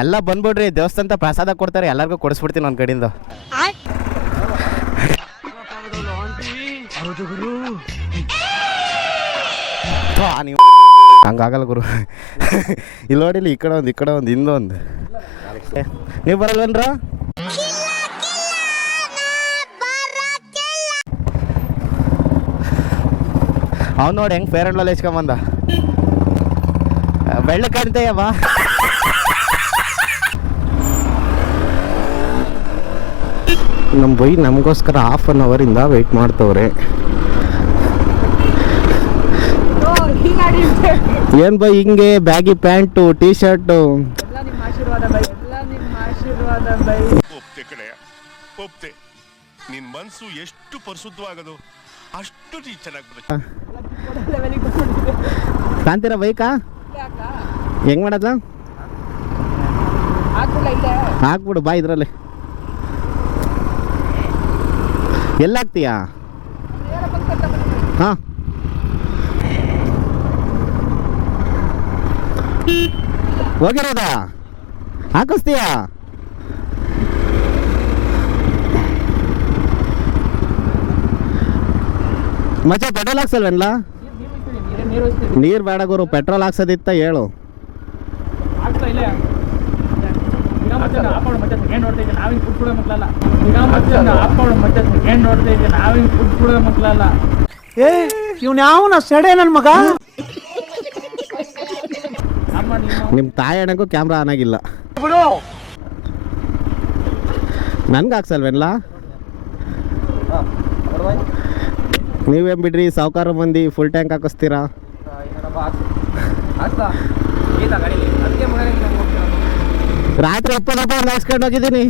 ಎಲ್ಲ ಬಂದ್ಬಿಡ್ರಿ, ದೇವಸ್ಥಾನ ಪ್ರಸಾದ ಕೊಡ್ತಾರೆ, ಎಲ್ಲರಿಗೂ ಕೊಡಿಸ್ಬಿಡ್ತೀನಿ ನನ್ನ ಕಡೆಯಿಂದ. ನೀವು ಹಂಗಾಗಲ್ಲ ಗುರು. ಇಲ್ಲಿ ನೋಡಿಲ್ಲ, ಈ ಕಡೆ ಒಂದು ಹಿಂದೊಂದು. ನೀವು ಬರಲ್ವೇನ್ರ? ಅವ್ನು ನೋಡಿ ಹೆಂಗೆ ಫೇರ್ ಅಂಡ್ ಲವ್ಲಿ ಹೆಚ್ಕೊಂಬಂದ. ಬೆಳ್ಳಕ್ಕಂತೆಯವ್ವ. ನಮ್ಮ ಬೈ ನಮಗೋಸ್ಕರ ಹಾಫ್ ಅನ್ ಅವರಿಂದ ವೆಯ್ಟ್ ಮಾಡ್ತವ್ರೆ. ಏನ್ ಬೈ ಹಿಂಗೆ ಬ್ಯಾಗಿ ಪ್ಯಾಂಟು, ಟೀ ಶರ್ಟು? ಒಪ್ತೆ. ನಿನ್ ಮನ್ಸು ಎಷ್ಟು ಪರಿಶುದ್ಧವಾಗದು ಅಷ್ಟು ಚೆನ್ನಾಗಿ ಕಾಂತೀರ ಬೈಕಾ ಹೆಂಗ್ ಮಾಡದ? ಹಾಕ್ಬಿಡು ಬಾ ಇದ್ರಲ್ಲಿ. ಎಲ್ಲಾಗ್ತೀಯಾ? ಹಾ ಹೋಗಿರೋದಾ? ಹಾಕಿಸ್ತೀಯಾ? ಮಚ್ಚ ಪೆಟ್ರೋಲ್ ಹಾಕ್ಸಲ್ವೇನ್ಲ? ನೀರು ಬೇಡ ಗುರು, ಪೆಟ್ರೋಲ್ ಹಾಕ್ಸೋದಿತ್ತ ಹೇಳು. ಇವ್ನ ಯಾವನ ಸೆಡೆ ನನ್ ಮಗ. ನಿಮ್ಮ ತಾಯಿ ಅಣ್ಣಗೂ ಕ್ಯಾಮ್ರಾ ಆನ್ ಆಗಿಲ್ಲ. ನನ್ಗೆ ಹಾಕ್ಸಲ್ವೇನ್ಲ? ನೀವೇನ್ ಬಿಡ್ರಿ, ಸಾವುಕಾರ ಮಂದಿ ಫುಲ್ ಟ್ಯಾಂಕ್ ಹಾಕಿಸ್ತೀರಾ. ರಾತ್ರಿ 20 ರೂಪಾಯಿ ಹಾಕ್ಸ್ಕೊಂಡು ಹೋಗಿದ್ದೀನಿ.